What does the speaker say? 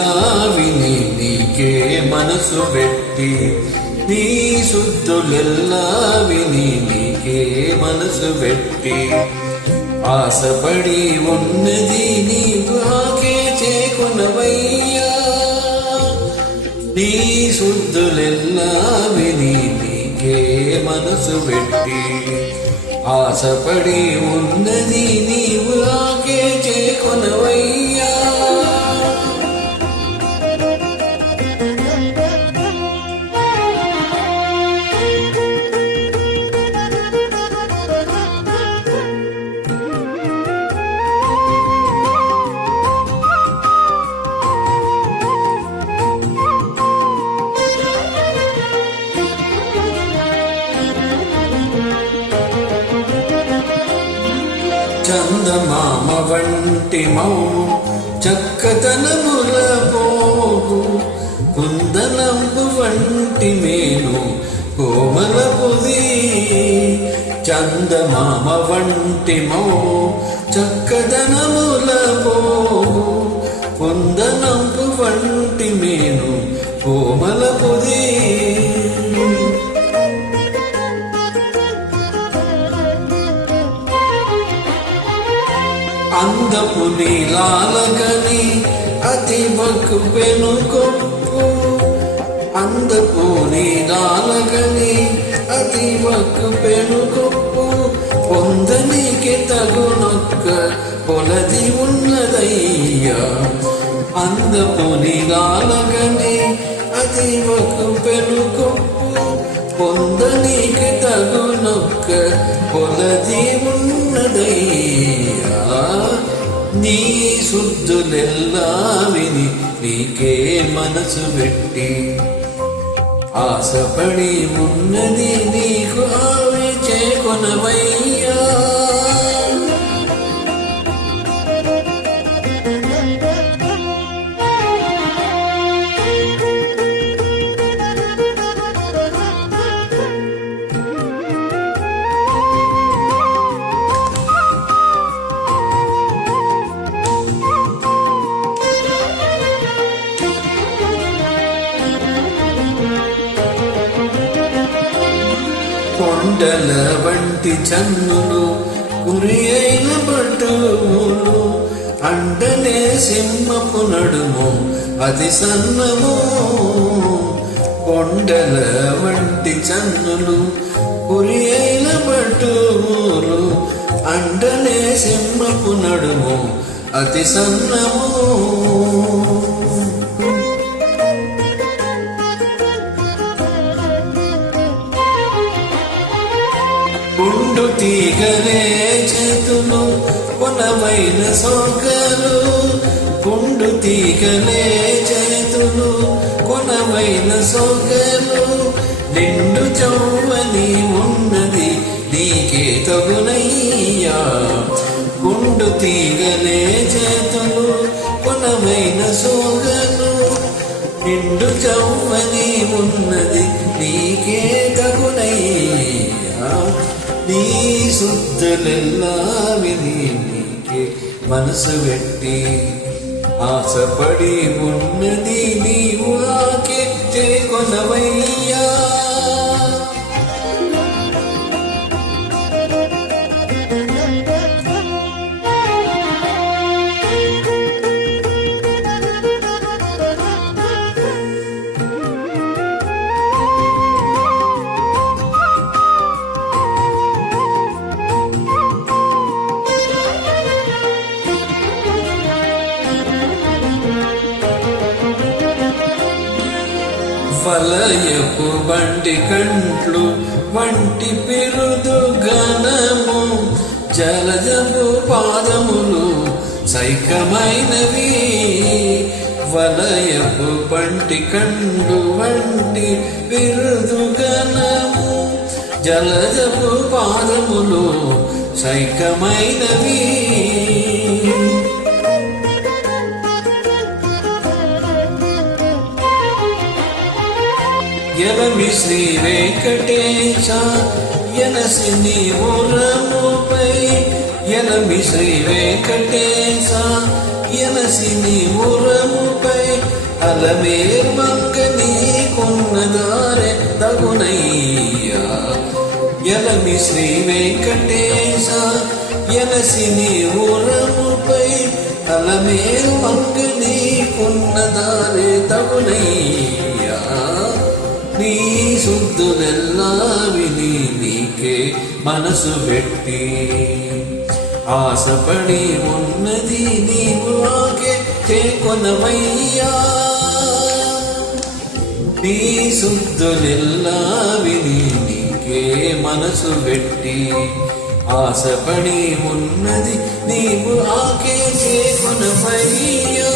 శుద్ధులెల్లా విని నీకే మనసు పెట్టి నీ శుద్ధులెల్లా విని నీకే మనసు పెట్టి ఆశపడి ఉన్నది నీవు ఆకే చేకొనవయ్యా నీ శుద్ధులెల్లా విని నీకే మనసు పెట్టి ఆశపడి ఉన్నది నీవు ఆకే చేకొనవయ్యా చందమామ వంటి మౌను చక్కదనముల పోగు కుందనంబు వంటి మేను కోమల పొది చందమామ వంటి మౌను చక్కదనముల పోగు కుందనంబు వంటి మేను కోమల పొది అందపు నీలాలగని అతి వకు పెనుకొప్పు అందపు నీలాలగని అతి వకు పెనుకొప్పు పొందనీకి తగునొక్క పొలది ఉన్నదయ్యా అందపు నీలాలగని అతి వకు పెనుకొప్పు పొందనీకి తగునొక్క పొలది ఉన్నదయ్యా నీ శుద్ధులెల్లా విని నీకే మనసు పెట్టి ఆశపడి ఉన్నది నీకు ఆవి చేకొనవయ్యా కొండల వంటి చన్నులు కురి అయిన బట్టులు అండనే సింహపు నడుము అది సన్నము కొండల వంటి చన్నులు కురి అయిన బట్టులు అండనే సింహపు నడుము అతి సన్నము పుండు తీగలే చేతులు కొనవైన సోకలు పుండు తీగలే చేతులు కొనవైన సోకలు నిండు చౌవని ఉన్నది నీకే తగునయ్యా పుండు తీగలే చేతులు కొనవైన సోకలు నిండు చౌవని ఉన్నది నీకే తగునయ్యా నీ శుద్ధులెల్లా విని నీకే మనసు పెట్టి ఆశపడి ఉన్నది నీవు ఆకే చేకొనవయ్యా వలయపు బండి కంట్లు వంటి పిరుదు గణము జలజపు పాదములు సైకమైనవి వలయపు బండి కండు వంటి పిరుదు గణము జలజపు పాదములు సైకమైనవి ఎనమి శ్రీ వెంకటేశ ఎనసిని ఊరముపై ఎనమి శ్రీ వెంకటేశ ఎనసిని ఊరముపై అలమేల్ మంగ నీకున్నదారే తగునయ్యా. ఎలమి శ్రీ వెంకటేశ ఎలసి నీ ఉరముపై అలమేల్ మంగ నీకున్నదారే తగునయ్యా. నీ శుద్ధులెల్లా విని నీకే మనసు పెట్టి ఆశపడి ఉన్నది నీవు ఆకే చేకొనవయ్యా. నీ శుద్ధులెల్లా విని నీకే మనసు పెట్టి ఆశపడి ఉన్నది నీవు ఆకే చేకొనవయ్యా.